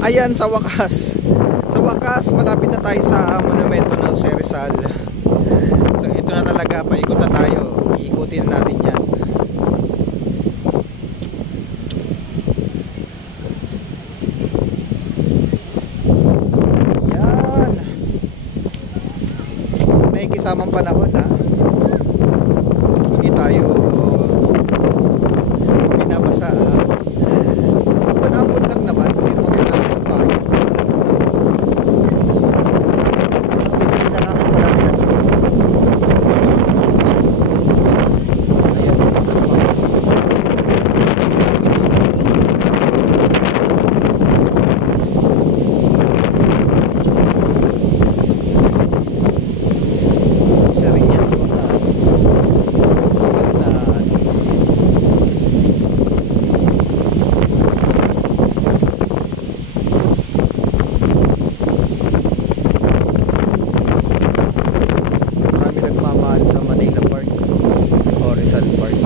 Ayan, sa wakas malapit na tayo sa monumento ng Jose Rizal. So ito na talaga, paikot na tayo, iikutin natin yan. Yan, may kisamang panahon ha, hindi tayo binabasa. Ambon lang naman, hindi mo kailangan magpayo. Hindi na namin palagi na dito. Ayan, sa labas. Isa rin yan sa mga sikat na marami nagmamahal sa Manila Park o Rizal Park.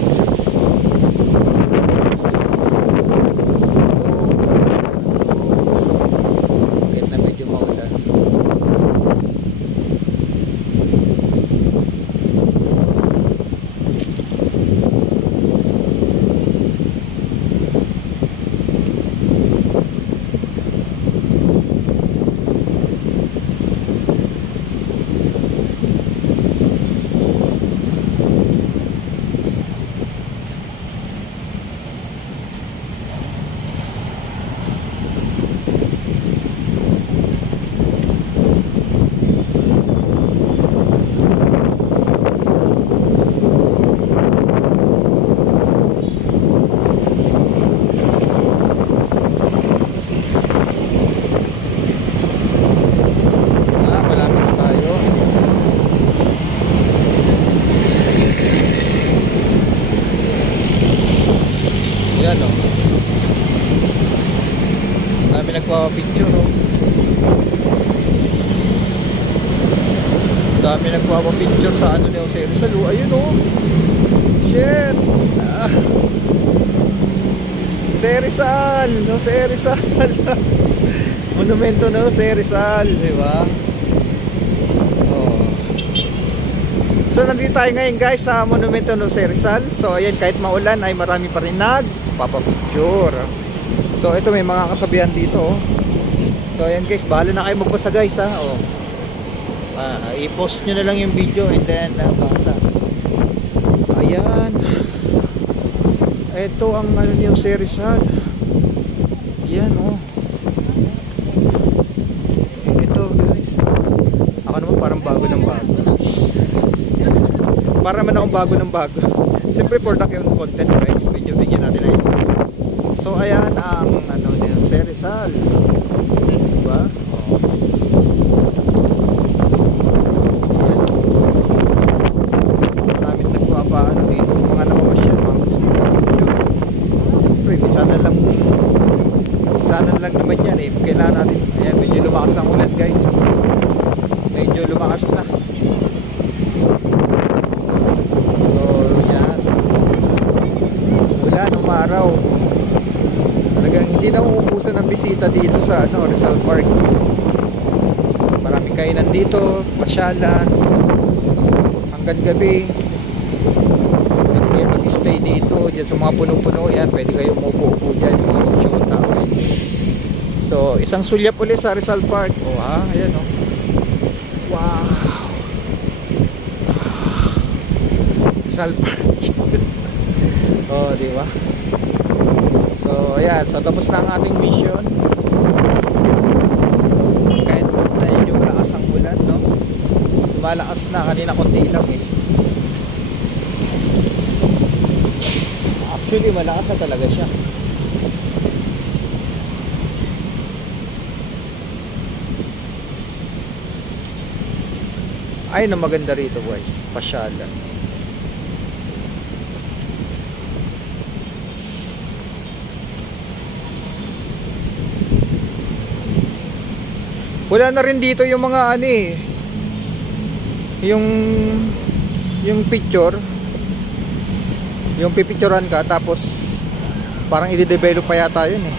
Kahit na medyo maulan. Malapit na tayo. Yan o. Marami nagpapapicture o. Dami nagpapapicture sa ano ni Jose Rizal o. Ayun o. Shit. Jose Rizal. Jose Rizal. Monumento na Jose Rizal, di ba? Oh. So nandito tayo ngayon guys sa monumento ng Jose Rizal. So ayan, kahit maulan ay marami pa rin nagpapapicture. So ito, may mga kasabihan dito oh. So ayan guys, bahala na kayo magbasa guys ha. Oh. I-post nyo na lang yung video and then basa. Ayan. Ito ang ano ni Jose Rizal. Ayan oh. Parang bago ng bago. Para man akong bago ng bago. Siyempre for the content guys, medyo bigyan natin ng isa. So ayan ang ano ni Jose Rizal. Diba? Oh. Maraming nagpapaano dito, mga nakamasyal, mga gusto mo pa-picture. Siyempre, sana lang naman yan eh. Kailangan natin. Ayan, medyo lumakas ang ulan guys. Medyo lumakas na. So yan, ulan, umaraw. Talagang hindi na uubusan ng bisita dito sa ano, Rizal Park. Maraming kainan dito, pasyalan hanggang gabi. Pwede kayo mag-stay dito dyan sa mga puno-puno. Yan, pwede kayo umupo-upo dyan, yung mga magsyota. So isang sulyap ulit sa Rizal Park. O ayan o. Wow. Rizal Park. Oh, di ba? So, ayan. So, tapos na ang ating mission. Kahit medyo malakas ang ulan, no? Malakas na. Kanina konti lang eh. Actually, malakas na talaga siya. Ay, na maganda rito guys, pasyalan. Wala na rin dito yung mga ano eh, yung picture, yung pipicturean ka tapos parang i-develop pa yata yun eh.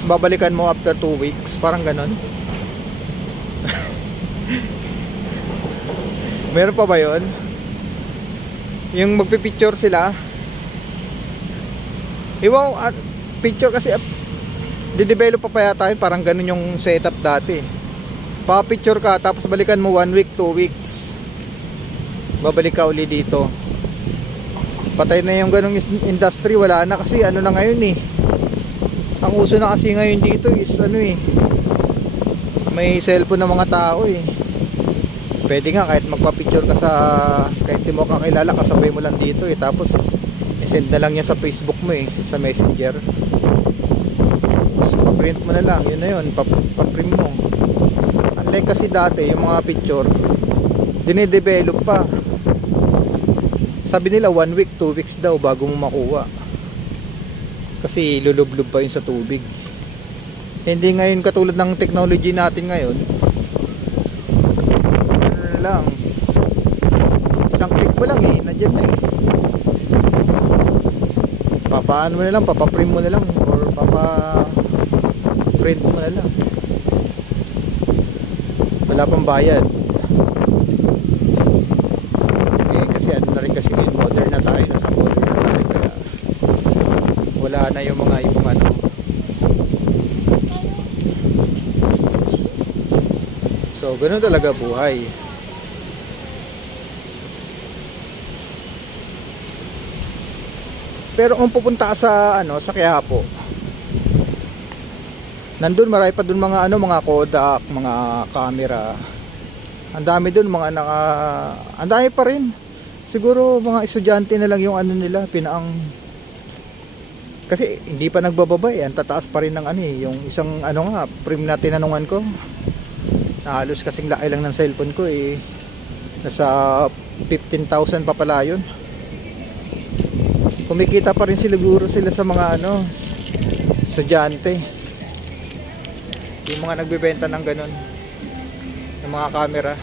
Tapos babalikan mo after 2 weeks, parang ganon. Meron pa ba yon? Yung magpipicture sila. Iwan, picture kasi didevelop pa pa yata yun, parang ganun yung setup dati. Pa-picture ka, tapos balikan mo 1 week, 2 weeks. Babalik ka uli dito. Patay na yung ganung industry, wala na kasi ano na ngayon eh. Ang uso na kasi ngayon dito is ano eh, may cellphone ng mga tao eh. Pwede nga kahit magpa-picture ka sa, kahit di mo kakilala, kasabay mo lang dito eh. Tapos i-send na lang yan sa Facebook mo eh, sa Messenger. Tapos pa-print mo na lang, yun na yun, pa-print mo. Unlike kasi dati, yung mga picture dine-develop pa. Sabi nila 1 week, 2 weeks daw bago mo makuha. Kasi lulublob pa yun sa tubig. Hindi ngayon katulad ng technology natin ngayon. Ano na lang, isang click mo lang eh, nandiyan na eh. Papaano mo na lang, papaprint mo na lang, or papa-print mo na lang. Wala pang bayad. Eh, kasi ano na rin kasi ngayon, modern na tayo, nasa modern na tayo, kaya wala na yung mga ibang ano. So ganoon talaga buhay. Pero kung pupunta sa ano, sa Quiapo, nandun marami pa dun mga ano, mga Kodak, mga camera. Ang dami dun mga ang dami pa rin. Siguro mga estudyante na lang yung ano nila, pinaang, kasi hindi pa nagbababa eh. Ang tataas pa rin ng ano eh, yung isang ano nga, frame na tinanungan ko. Na halos kasing laki lang ng cellphone ko eh. Nasa 15,000 pa pala yun. Kumikita pa rin siguro sila sa mga ano, estudyante. Yung mga nagbebenta ng ganun, ng mga camera.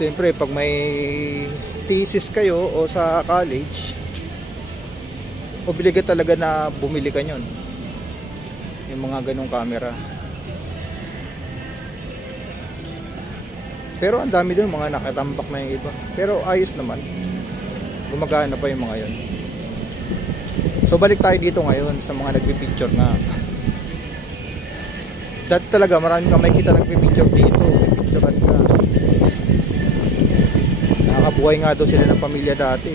Siyempre pag may thesis kayo o sa college, obliga talaga na bumili ka nyon, yung mga ganung camera. Pero ang dami doon mga nakatambak na yung iba, pero ayos naman, gumagana pa yung mga yon. So balik tayo dito ngayon sa mga nagpipicture nga. Dati talaga maraming ka makikita nagpipicture dito, picturean ka. Nakakabuhay nga daw sila ng pamilya dati.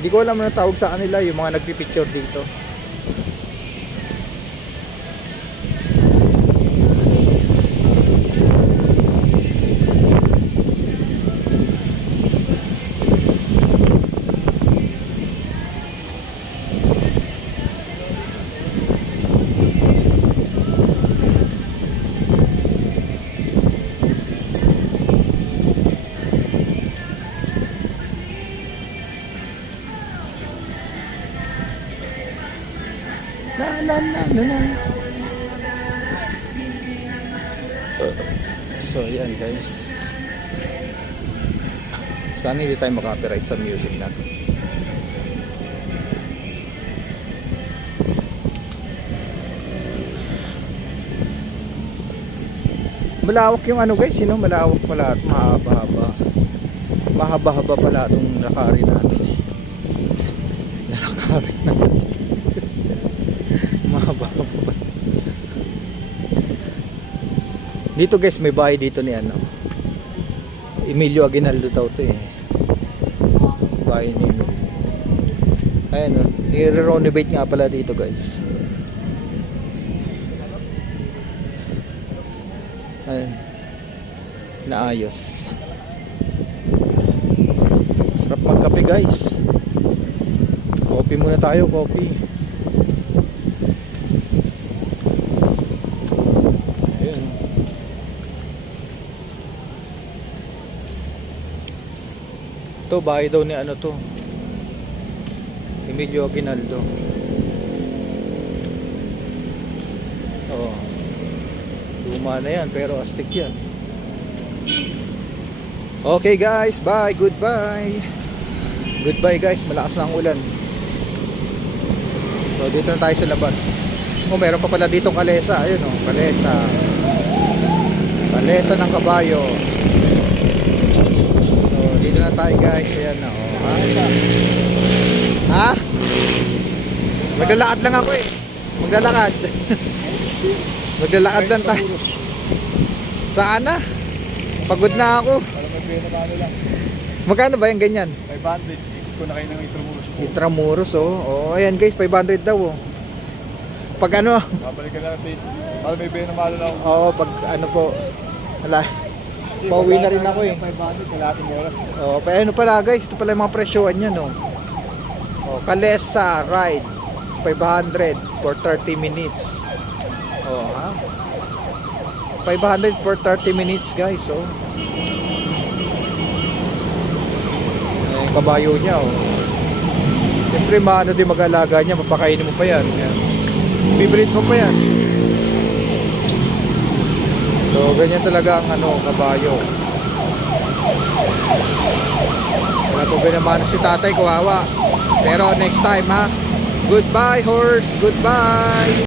Hindi ko alam na tawag sa kanila yung mga nagpipicture dito. Na. So yan guys, sana hindi tayo makapiright sa music natin. Malawak yung ano guys, sino malawak pala at mahaba-haba pala itong lakari natin. Lakari natin mahaba-haba. Dito guys, may bahay dito ni ano, Emilio Aguinaldo daw to eh. Bahay ni Emilio. Ayan o, nire-renovate nga pala dito guys. Ayan, naayos. Sarap magkape guys. Coffee muna tayo, coffee. Ito bahay daw ni ano to, Emilio Aguinaldo. Oh, luma na yan pero astig yan. Okay guys, bye, goodbye. Goodbye guys, malakas na ang ulan. So dito na tayo sa labas. Oh, meron pa pala ditong kalesa. Ayun oh, kalesa. Kalesa ng kabayo. So dito na tayo guys. Ayan na oh. Ha? Maglalakad lang ako eh. Maglalakad. Maglalakad lang tayo. Saan na? Pagod na ako. Magkano ba yung ganyan? 500. Kung na kayo ng Intramuros. Intramuros oh. Oh, ayan guys, 500 daw oh. Pag ano? Babalik ka natin. Para may bena malo na ako. Oo, pag ano po. Wala. Pauwi na rin ako eh. 500 kalating oras. Oh, pero ano pala guys, ito pala yung mga presyoan niya no. Oh, Kalesa ride 500 for 30 minutes. Oh, ha. 500 for 30 minutes guys, oh. Yung kabayo niya, oh. Siyempre, maano din mag-alaga niya, mapakainin mo pa yan. Yan. Bibreed mo pa yan. So, ganyan talaga ang ano, kabayo. Wala po binamano si tatay, kawawa. Pero next time ha. Goodbye horse, goodbye.